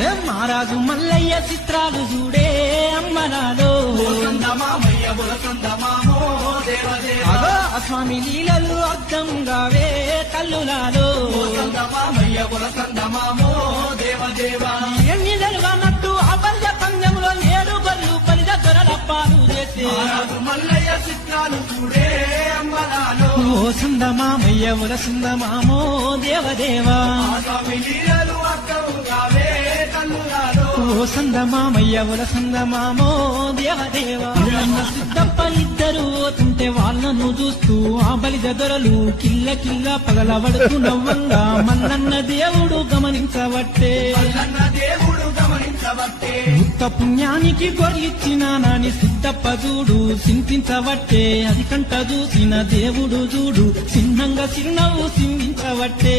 అరే మహారాజు మల్లయ్య చిత్రాలు చూడే అమ్మనాలో అగో స్వామి లీలలు అర్థంగావే కల్లులాలో ఎన్ని నెలవన్నట్టు ఆ బల్య పందెంలో 7 బళ్ళు బలిద దొరలప్పాలు చేసే మల్లయ్య చిత్రాలు చూడే అమ్మలాలో ఓ సందమామయ్య ఉల సందమామో దేవదేవా స్వామి లీలలు అర్థంగావే కల్లులాలో ఓ సందమామయ్య ఉల సందమామో దేవదేవా సిద్ధప్ప ఇద్దరు పోతుంటే వాళ్ళను చూస్తూ ఆ బలిద దొరలు కిల్ల కిల్ల పగలబడుతూ నవ్వంగా మల్లన్న దేవుడు గమనించబట్టే ఉత్త పుణ్యానికి గొర్రెచ్చిన నాని సిద్ధప్ప చూడు చింతించబట్టే అది కంట చూసిన దేవుడు చూడు చిన్నంగా చిరునవ్వు చిందించబట్టే